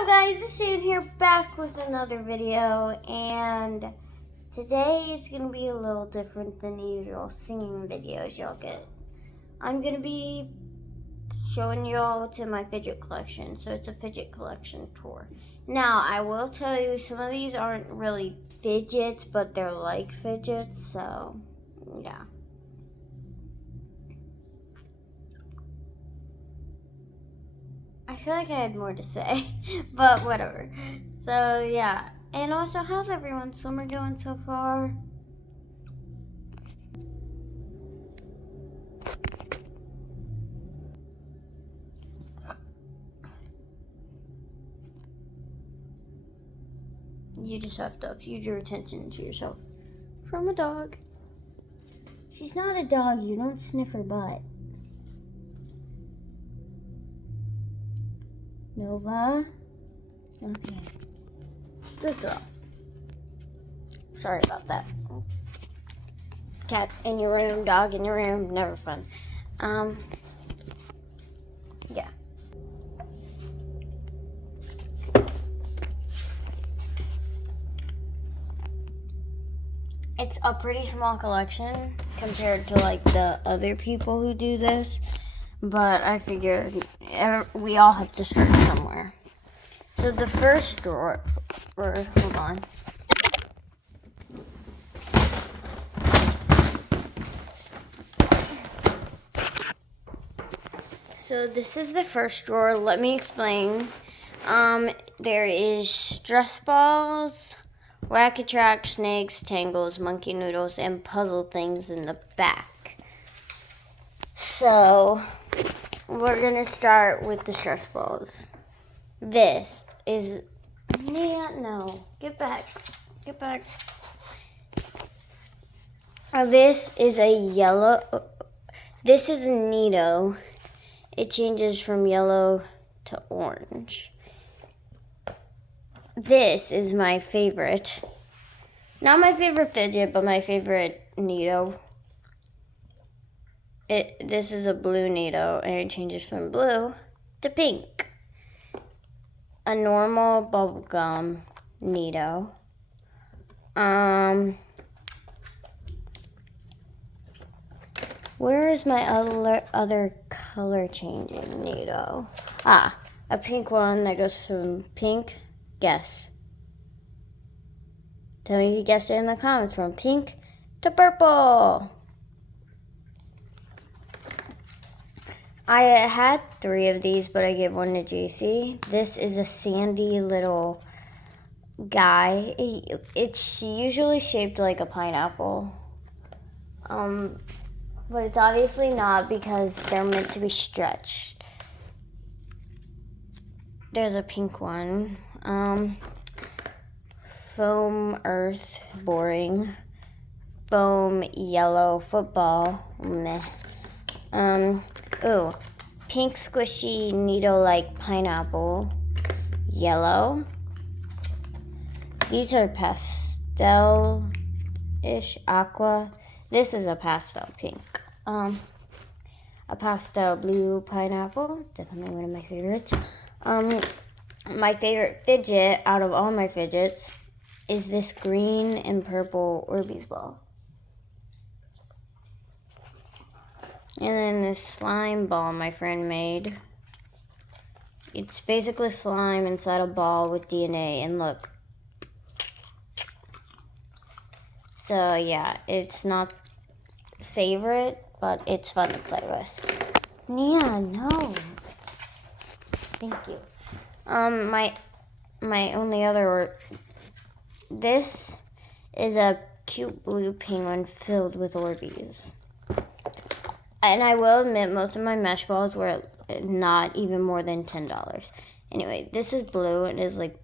What up guys, it's Ian here back with another video, and today is going to be a little different than the usual singing videos y'all get. I'm going to be showing y'all to my fidget collection, so it's a fidget collection tour. Now, I will tell you, some of these aren't really fidgets, but they're like fidgets, so yeah. I feel like I had more to say, but whatever. So yeah, and also, how's everyone's summer doing so far? You just have to feed your attention to yourself from a dog. She's not a dog, you don't sniff her butt. Nova. Okay. Good girl. Sorry about that. Cat in your room, dog in your room, never fun. Yeah. It's a pretty small collection compared to like the other people who do this, but I figured we all have to start somewhere. So the first drawer, hold on. So this is the first drawer. Let me explain. There is stress balls, racket track, snakes, tangles, monkey noodles, and puzzle things in the back. So we're gonna start with the stress balls. This is no. Get back. This is a yellow. This is a Nido. It changes from yellow to orange. This is my favorite. Not my favorite fidget, but my favorite Nido. This is a blue Nido, and it changes from blue to pink. A normal bubblegum Nido. Where is my other color changing Nido? A pink one that goes from pink. Guess. Tell me if you guessed it in the comments. From pink to purple. I had 3 of these, but I gave one to JC. This is a sandy little guy. It's usually shaped like a pineapple. But it's obviously not because they're meant to be stretched. There's a pink one. Foam earth, boring. Foam yellow football, meh. Pink squishy Nido-like pineapple, yellow. These are pastel-ish, aqua. This is a pastel pink. A pastel blue pineapple, definitely one of my favorites. My favorite fidget out of all my fidgets is this green and purple Orbeez ball. And then this slime ball my friend made. It's basically slime inside a ball with DNA, and look. So yeah, it's not favorite, but it's fun to play with. Nia, no. Thank you. My only other this is a cute blue penguin filled with Orbeez. And I will admit, most of my mesh balls were not even more than $10. Anyway, this is blue and is like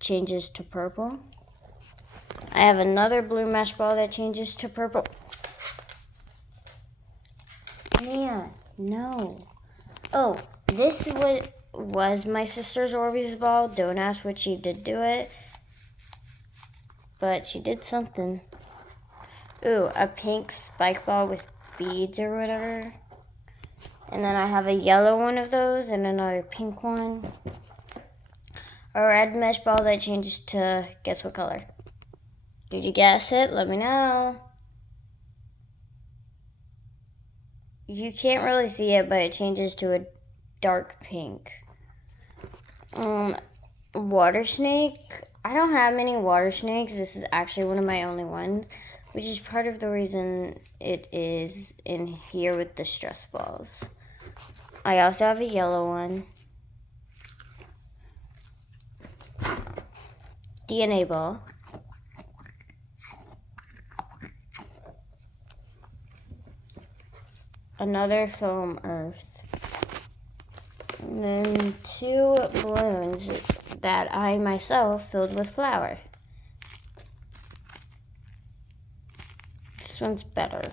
changes to purple. I have another blue mesh ball that changes to purple. Man, no. Oh, this was my sister's Orbeez ball. Don't ask what she did to it. But she did something. Ooh, a pink spike ball with beads or whatever. And then I have a yellow one of those and another pink one. A red mesh ball that changes to, guess what color? Did you guess it? Let me know. You can't really see it, but it changes to a dark pink. Water snake. I don't have many water snakes. This is actually one of my only ones, which is part of the reason it is in here with the stress balls. I also have a yellow one. DNA ball. Another foam earth. And then 2 balloons that I myself filled with flour. This one's better.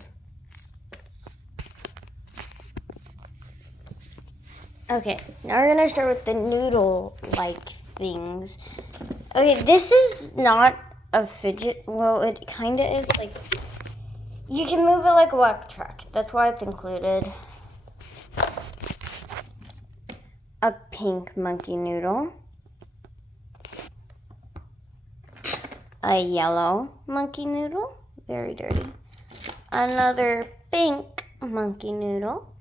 Okay, now we're gonna start with the noodle-like things. Okay, this is not a fidget. Well, it kind of is. Like, you can move it like a walk track. That's why it's included. A pink monkey noodle. A yellow monkey noodle. Very dirty. Another pink monkey noodle.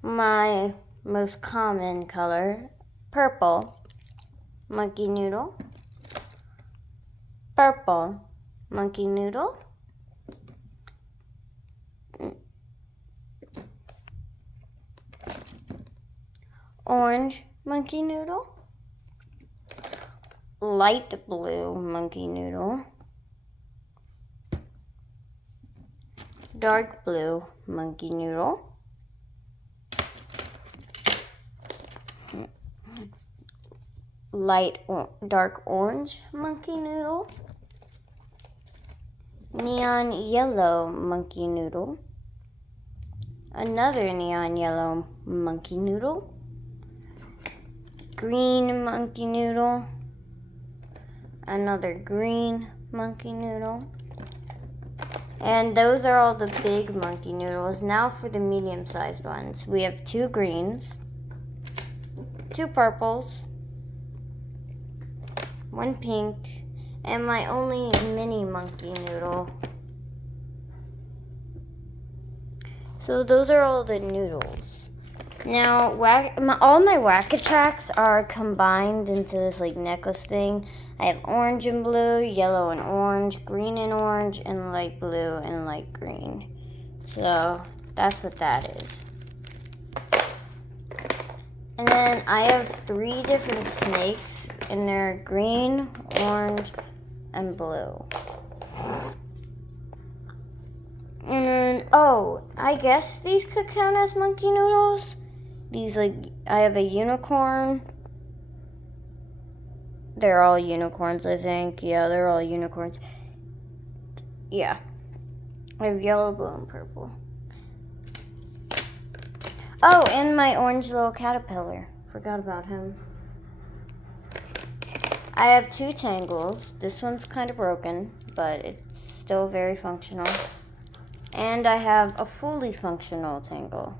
My most common color, purple monkey noodle. Purple monkey noodle. Orange monkey noodle. Light blue monkey noodle. Dark blue monkey noodle. Dark orange monkey noodle. Neon yellow monkey noodle. Another neon yellow monkey noodle. Green monkey noodle. Another green monkey noodle. And those are all the big monkey noodles. Now for the medium-sized ones. We have 2 greens, 2 purples, 1 pink, and my only mini monkey noodle. So those are all the noodles. Now, all my Whack-A-Tracks are combined into this like necklace thing. I have orange and blue, yellow and orange, green and orange, and light blue and light green. So that's what that is. And then I have 3 different snakes, and they're green, orange, and blue. And oh, I guess these could count as monkey noodles. I have a unicorn. They're all unicorns, I think. Yeah, they're all unicorns. Yeah. I have yellow, blue, and purple. Oh, and my orange little caterpillar. Forgot about him. I have 2 tangles. This one's kind of broken, but it's still very functional. And I have a fully functional tangle.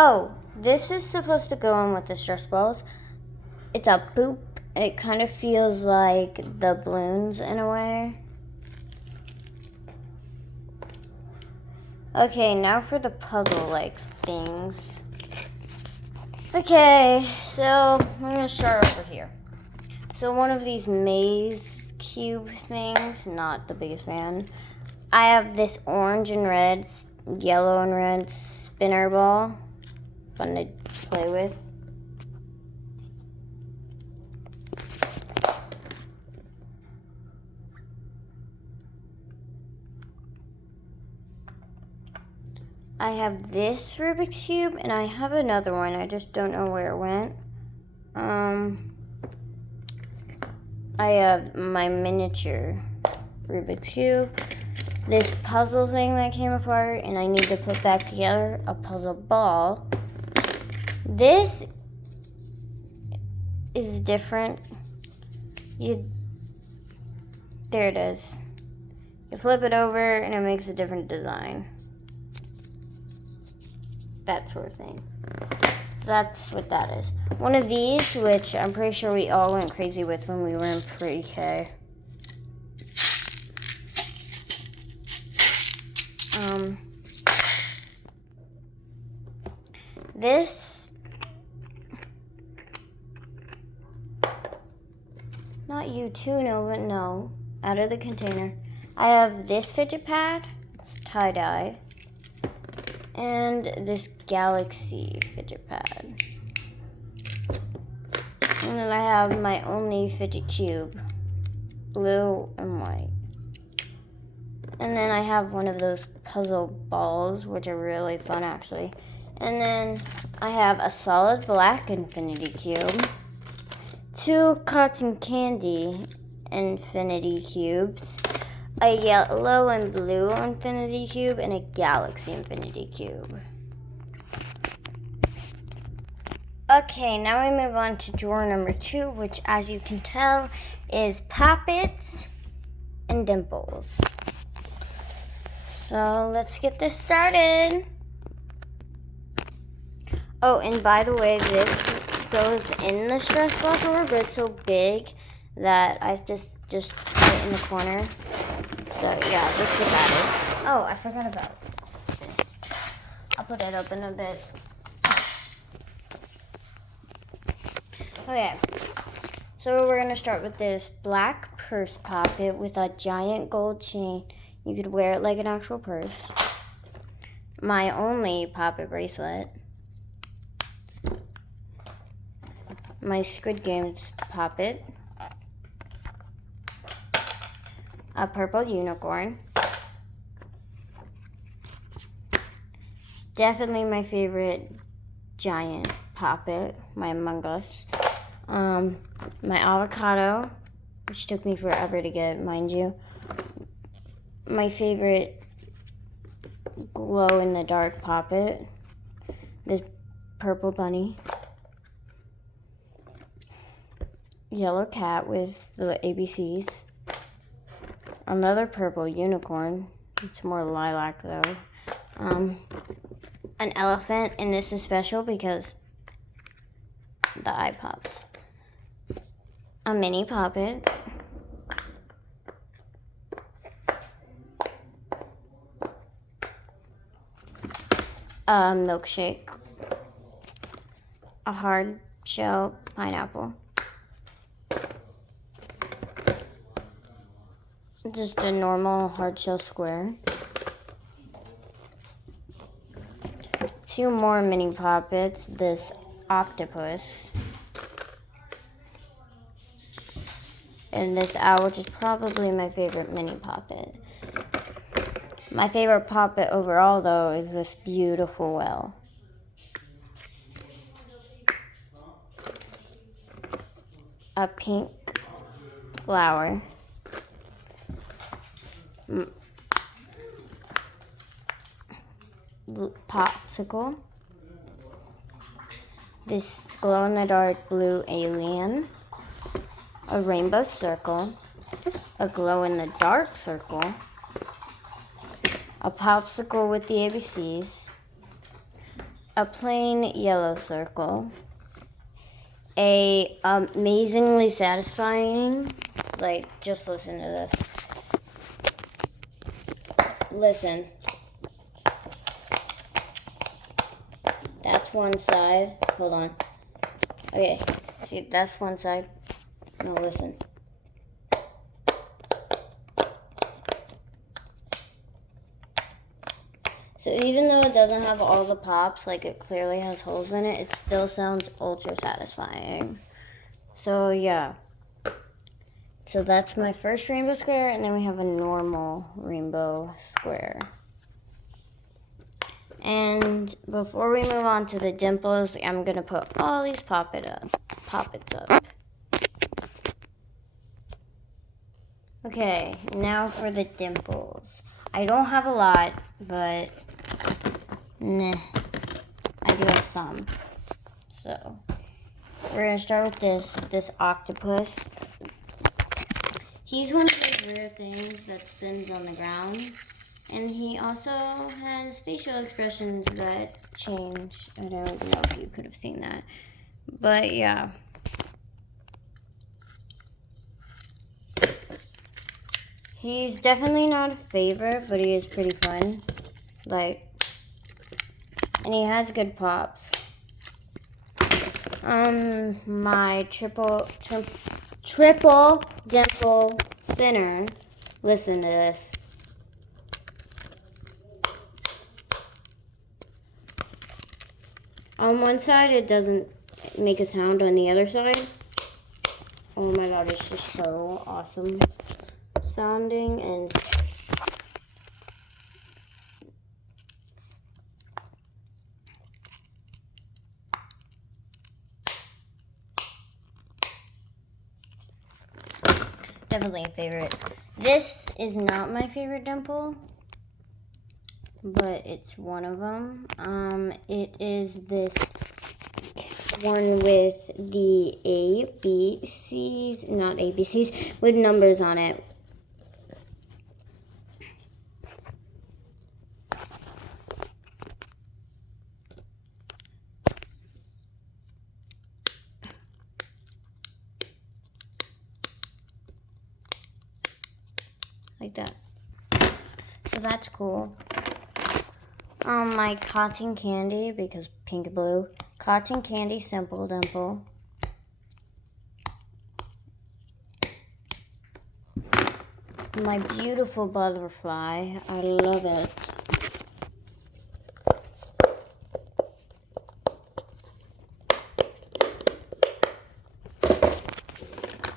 Oh, this is supposed to go in with the stress balls. It's a poop. It kind of feels like the balloons in a way. Okay, now for the puzzle-like things. Okay, so I'm going to start over here. So one of these maze cube things, not the biggest fan. I have this orange and red, yellow and red spinner ball. Fun to play with. I have this Rubik's Cube, and I have another one. I just don't know where it went. I have my miniature Rubik's Cube. This puzzle thing that came apart, and I need to put back together a puzzle ball. This is different. There it is. You flip it over, and it makes a different design. that sort of thing. So that's what that is. One of these, which I'm pretty sure we all went crazy with when we were in pre-K. This, not you too, no, but no, out of the container. I have this fidget pad, it's tie-dye, and this Galaxy fidget pad. And then I have my only fidget cube, blue and white. And then I have one of those puzzle balls, which are really fun actually. And then I have a solid black infinity cube, 2 cotton candy infinity cubes, a yellow and blue infinity cube, and a galaxy infinity cube. Okay, now we move on to drawer number 2, which as you can tell is Poppets and Dimples. So let's get this started. Oh, and by the way, this goes in the stress ball drawer, but it's so big that I just put it in the corner. So yeah, that's what that is. Oh, I forgot about this. I'll put it open a bit. Okay, so we're gonna start with this black purse poppet with a giant gold chain. You could wear it like an actual purse. My only poppet bracelet. My Squid Games poppet. A purple unicorn. Definitely my favorite giant poppet, my Among Us. My avocado, which took me forever to get, mind you. My favorite glow-in-the-dark poppet. This purple bunny. Yellow cat with the ABCs. Another purple unicorn. It's more lilac though. An elephant, and this is special because the eye pops. A mini poppet. A milkshake. A hard shell pineapple. Just a normal hard shell square. 2 more mini poppets. This octopus. And this owl, which is probably my favorite mini poppet. My favorite poppet overall, though, is this beautiful whale. A pink flower. Popsicle. This glow-in-the-dark blue alien. A rainbow circle. A glow-in-the-dark circle. A popsicle with the ABCs. A plain yellow circle. A amazingly satisfying, like, just listen to this. Listen. That's one side. Hold on. Okay. See, that's one side. No, listen. So even though it doesn't have all the pops, like it clearly has holes in it, it still sounds ultra satisfying. So yeah. So that's my first rainbow square, and then we have a normal rainbow square. And before we move on to the dimples, I'm gonna put all these poppets up. Okay, now for the dimples. I don't have a lot, but I do have some. So we're gonna start with this octopus. He's one of those rare things that spins on the ground. And he also has facial expressions that change. I don't know if you could have seen that. But yeah. He's definitely not a favorite, but he is pretty fun. Like, and he has good pops. My triple dimple spinner. Listen to this. On one side, it doesn't make a sound. On the other side, oh my god, it's just so awesome sounding. And definitely a favorite. This is not my favorite dimple, but it's one of them. It is this one with the ABCs, not ABCs, with numbers on it. Like that. So that's cool. My cotton candy, because pink and blue. Cotton candy simple dimple. My beautiful butterfly. I love it.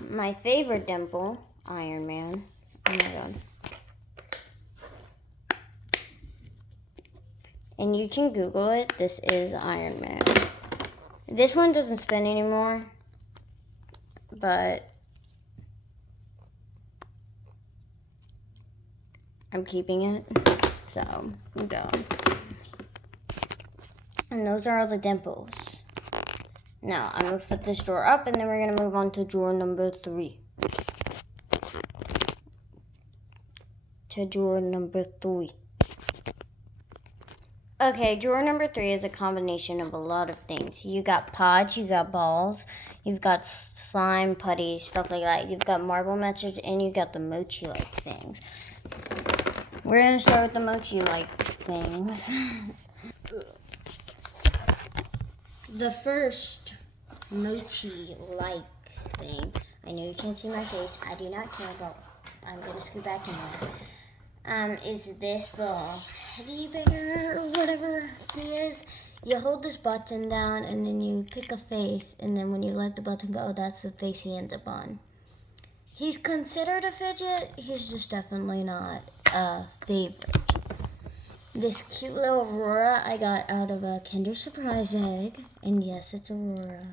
My favorite dimple, Iron Man. Oh my god. And you can Google it. This is Iron Man. This one doesn't spin anymore, but I'm keeping it. So, go. And those are all the dimples. Now, I'm going to flip this drawer up, and then we're going to move on to drawer number 3. Okay, drawer number 3 is a combination of a lot of things. You got pods, you got balls, you've got slime, putty, stuff like that. You've got marble matches, and you got the mochi-like things. We're going to start with the mochi-like things. The first mochi-like thing, I know you can't see my face, I do not care, but I'm going to scoot back in there. Is this little teddy bear or whatever he is. You hold this button down and then you pick a face, and then when you let the button go, that's the face he ends up on. He's considered a fidget, he's just definitely not a favorite. This cute little Aurora I got out of a Kinder Surprise egg, and yes, it's Aurora.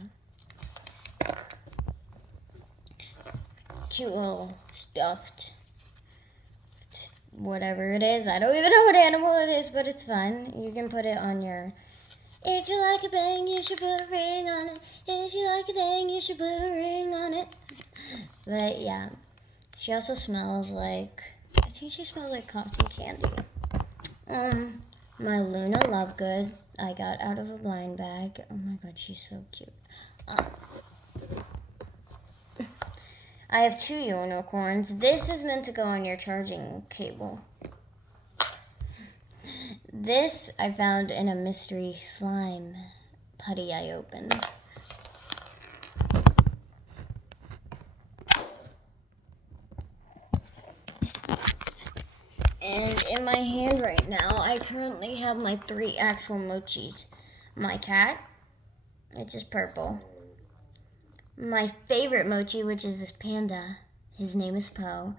Cute little stuffed whatever it is. I don't even know what animal it is, but it's fun. You can put it on your... If you like a bang, you should put a ring on it. If you like a dang, you should put a ring on it. But yeah, she also smells like... I think she smells like cotton candy. My Luna Lovegood I got out of a blind bag. Oh my god, she's so cute. I have 2 unicorns. This is meant to go on your charging cable. This I found in a mystery slime putty I opened. And in my hand right now, I currently have my 3 actual mochis. My cat, it's just purple. My favorite mochi, which is this panda, his name is Poe,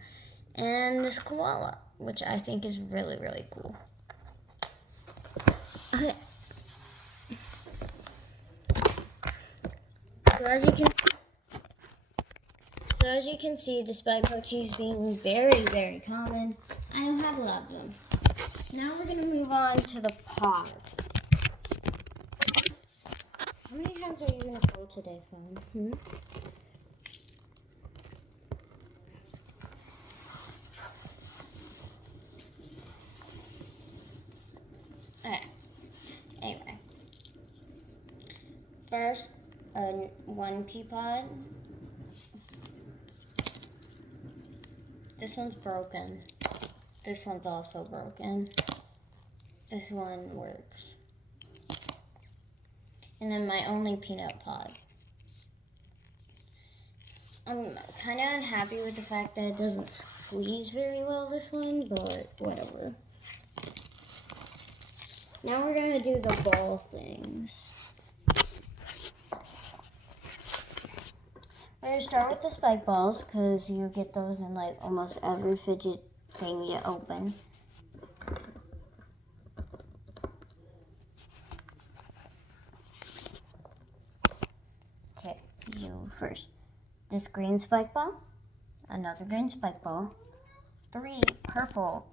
and this koala, which I think is really, really cool. Okay. So as you can see, despite mochis being very, very common, I don't have a lot of them. Now we're going to move on to the pods. How many times are you going to pull today, phone? First, one pea pod. This one's broken. This one's also broken. This one works. And then my only peanut pod. I'm kind of unhappy with the fact that it doesn't squeeze very well, this one, but whatever. Now we're going to do the ball things. We're going to start with the spike balls, because you get those in like almost every fidget thing you open. Okay, you first. This green spike ball, another green spike ball, 3 purple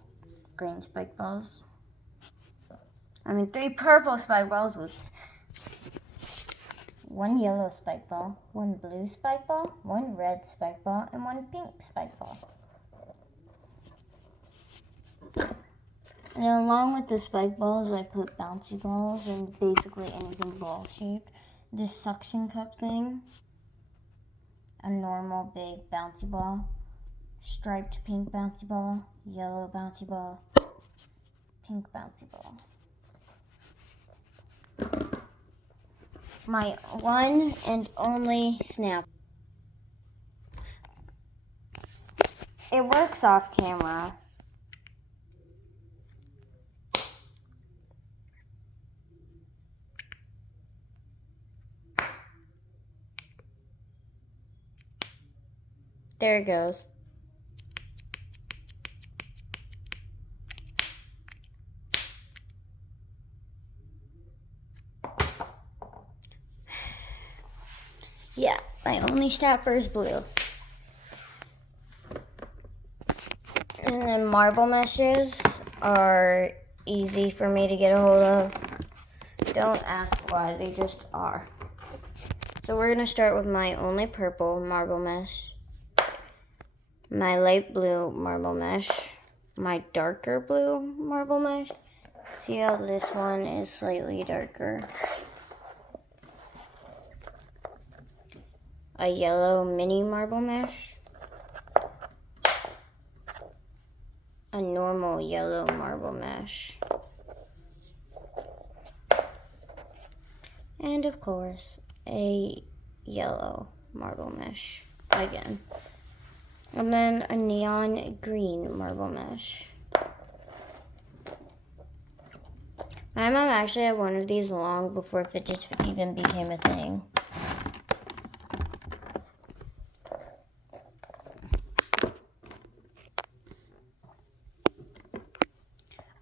green spike balls. 3 purple spike balls, whoops. 1 yellow spike ball, 1 blue spike ball, 1 red spike ball, and 1 pink spike ball. And then along with the spike balls, I put bouncy balls and basically anything ball shaped. This suction cup thing, a normal big bouncy ball, striped pink bouncy ball, yellow bouncy ball, pink bouncy ball. My one and only snap. It works off camera. There it goes. Yeah, my only snapper is blue. And then marble meshes are easy for me to get a hold of. Don't ask why, they just are. So we're gonna start with my only purple marble mesh, my light blue marble mesh, my darker blue marble mesh. See how this one is slightly darker? A yellow mini marble mesh, a normal yellow marble mesh, and of course, a yellow marble mesh again. And then a neon green marble mesh. My mom actually had one of these long before fidgets even became a thing.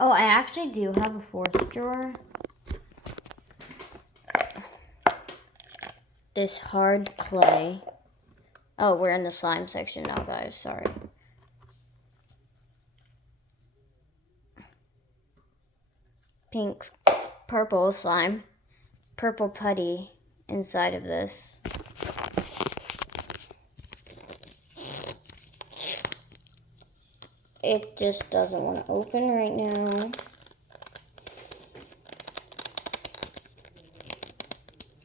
Oh, I actually do have a 4th drawer. This hard clay. Oh, we're in the slime section now, guys. Sorry. Pink, purple slime. Purple putty inside of this. It just doesn't want to open right now.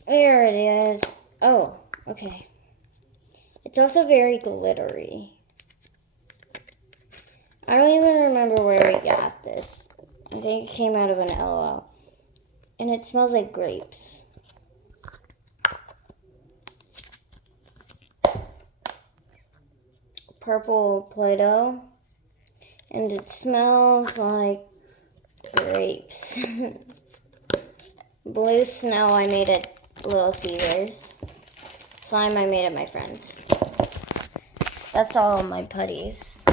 There it is. Oh, okay. It's also very glittery. I don't even remember where we got this. I think it came out of an LOL. And it smells like grapes. Purple Play-Doh. And it smells like grapes. Blue snow I made at Little Caesars. Slime I made at my friend's. That's all my putties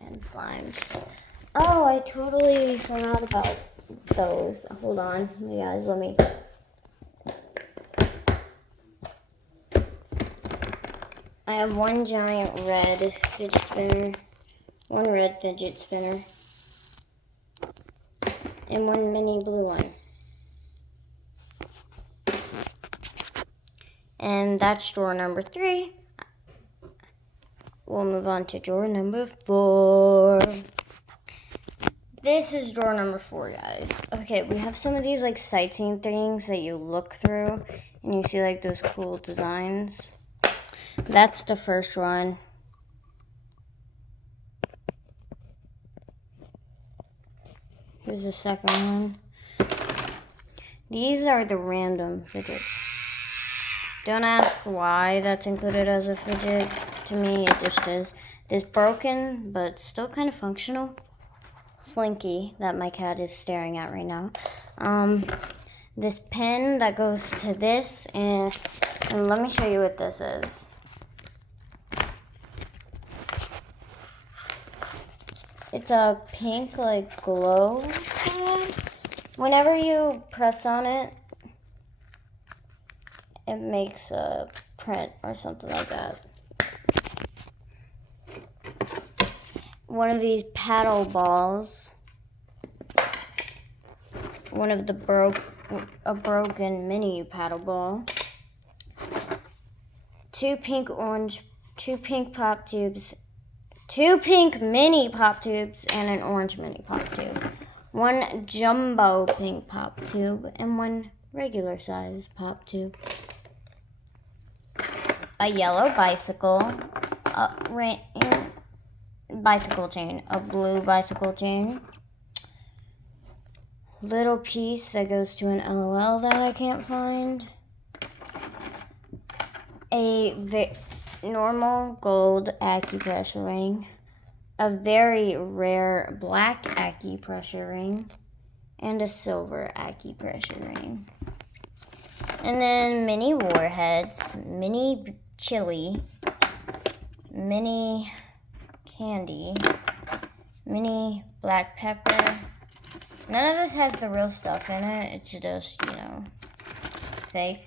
and slimes. Oh, I totally forgot about those. Hold on, you guys, let me. I have one giant red fidget spinner, one red fidget spinner, and one mini blue one. And that's drawer number 3. We'll move on to drawer number 4. this is drawer number 4, guys. Okay, we have some of these like sightseeing things that you look through and you see like those cool designs. That's the first one. Here's the second one. These are the random fidgets. Don't ask why that's included as a fidget. To me, it just is. It's broken, but still kind of functional. Slinky that my cat is staring at right now. This pen that goes to this, and let me show you what this is. It's a pink like glow pad. Whenever you press on it, it makes a print or something like that. One of these paddle balls. One of the broken mini paddle ball. Two pink pop tubes. 2 pink mini pop tubes and an orange mini pop tube. 1 jumbo pink pop tube and 1 regular size pop tube. A yellow bicycle, bicycle chain, a blue bicycle chain. Little piece that goes to an LOL that I can't find. A normal gold acupressure ring, a very rare black acupressure ring, and a silver acupressure ring. And then mini warheads, mini chili, mini candy, mini black pepper. None of this has the real stuff in it. It's just, fake.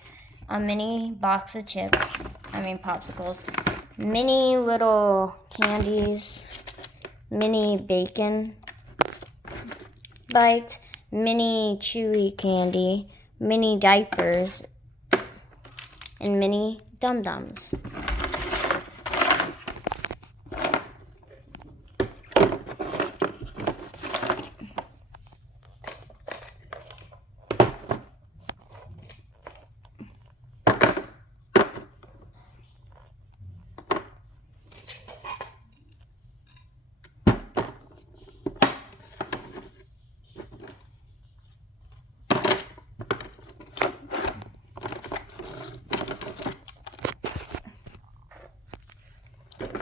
A mini box of popsicles, mini little candies, mini bacon bites, mini chewy candy, mini diapers, and mini dum-dums.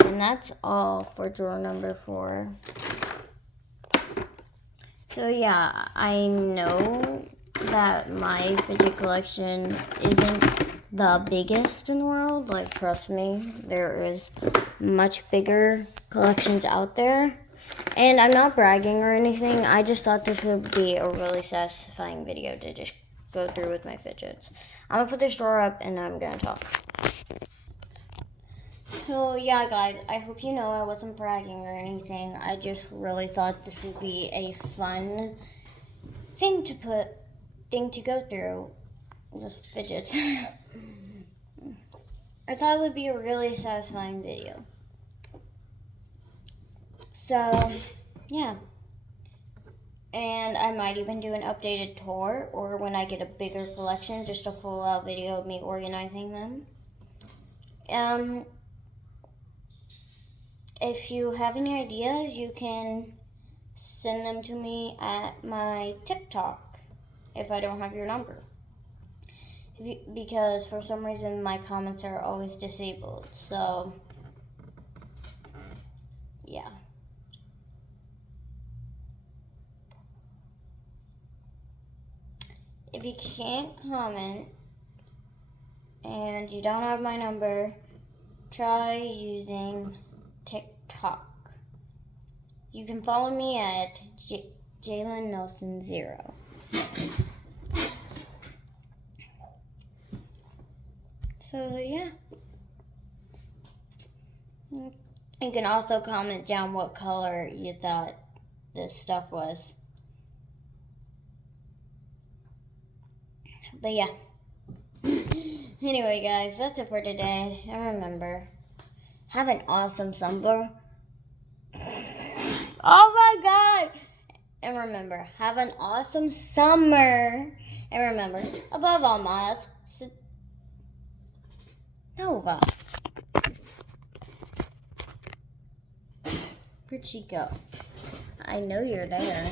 And that's all for drawer number 4. So yeah, I know that my fidget collection isn't the biggest in the world. Like, trust me, there is much bigger collections out there. And I'm not bragging or anything. I just thought this would be a really satisfying video to just go through with my fidgets. I'm going to put this drawer up and I'm going to talk. So yeah, guys, I hope you know I wasn't bragging or anything. I just really thought this would be a fun thing to go through. Just fidgets. I thought it would be a really satisfying video. So yeah. And I might even do an updated tour, or when I get a bigger collection, just a full out video of me organizing them. If you have any ideas, you can send them to me at my TikTok if I don't have your number. Because for some reason my comments are always disabled. So, yeah. If you can't comment and you don't have my number, try using TikTok. You can follow me at Jalen Nelson 0. So yeah. You can also comment down what color you thought this stuff was. But yeah. Anyway, guys, that's it for today. And remember, have an awesome summer. Oh my God! And remember, have an awesome summer. And remember, above all miles, Nova. Where'd she go? I know you're there.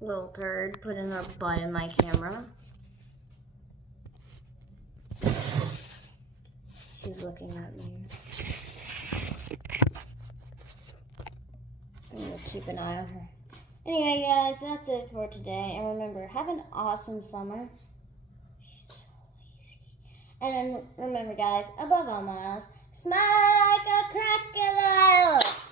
Little turd putting her butt in my camera. She's looking at me. I'm gonna keep an eye on her. Anyway, guys, that's it for today. And remember, have an awesome summer. She's so lazy. And then remember, guys, above all miles, smile like a crocodile.